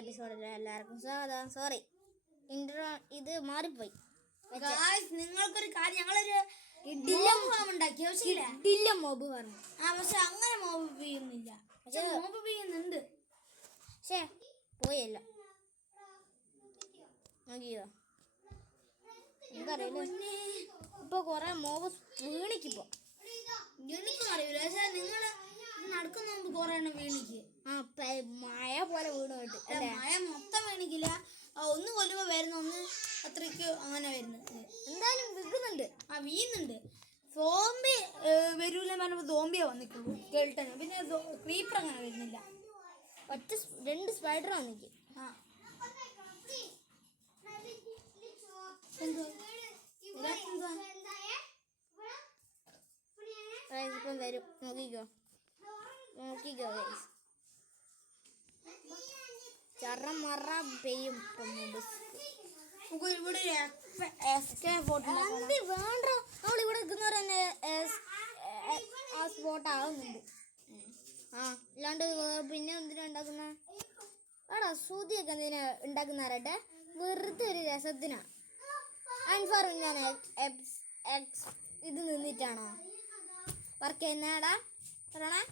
എപ്പിസോഡിൽ എല്ലാവർക്കും സ്വാഗതം. സോറി, ഇൻട്രോ ഇത് മാറിപ്പോയി. നിങ്ങൾക്കൊരു കാര്യം, ഞങ്ങളൊരു ഉണ്ടാക്കി മോബ് പറഞ്ഞു. പക്ഷെ അങ്ങനെ മോബ് ചെയ്യുന്നില്ല. മോബ് ചെയ്യുന്നുണ്ട്, പക്ഷേ പോയല്ല. നോക്കിയോ, എന്തറിയില്ല, ഇപ്പൊ കൊറേ മോബ് വീണിക്കിപ്പോ. അറിയില്ല, പക്ഷെ നിങ്ങൾ നടക്കുന്ന മുമ്പ് കൊറേ എണ്ണം വീണിക്ക്. മഴ പോലെ വീണ് പോയിട്ട്. മഴ മൊത്തം വീണിക്കില്ല, ഒന്ന് കൊല്ലുമ്പോ വരുന്ന ഒന്ന് അത്രയ്ക്ക് അങ്ങനെ വരുന്നത്. എന്തായാലും വിൽക്കുന്നുണ്ട്, വീഴുന്നുണ്ട്. സോംബി വരൂല പറഞ്ഞപ്പോ സോംബിയാ വന്നിട്ടുള്ളൂ കേൾട്ടന്. പിന്നെ ക്രീപ്പർ അങ്ങനെ വരുന്നില്ല. ഒറ്റ 2 സ്പൈഡർ വന്നിക്ക്. ഇപ്പം വരും, നോക്കിക്കോ ഗൈസ്. ചറമറ പെയ്യും. ഇവിടെ വേണ്ട, നമ്മളിവിടെ നിൽക്കുന്നവർ തന്നെ ആ സ്പോട്ട് ആവുന്നുണ്ട്. അല്ലാണ്ട് പിന്നെ എന്തിനാ ഉണ്ടാക്കുന്ന സൂതിയൊക്കെ എന്തിനാ ഉണ്ടാക്കുന്നവരട്ടെ, വെറുതെ ഒരു രസത്തിനാ. അൻഫാർ ഞാൻ ഇത് നിന്നിട്ടാണോ വർക്ക് ചെയ്യുന്നടാ പറയണേ?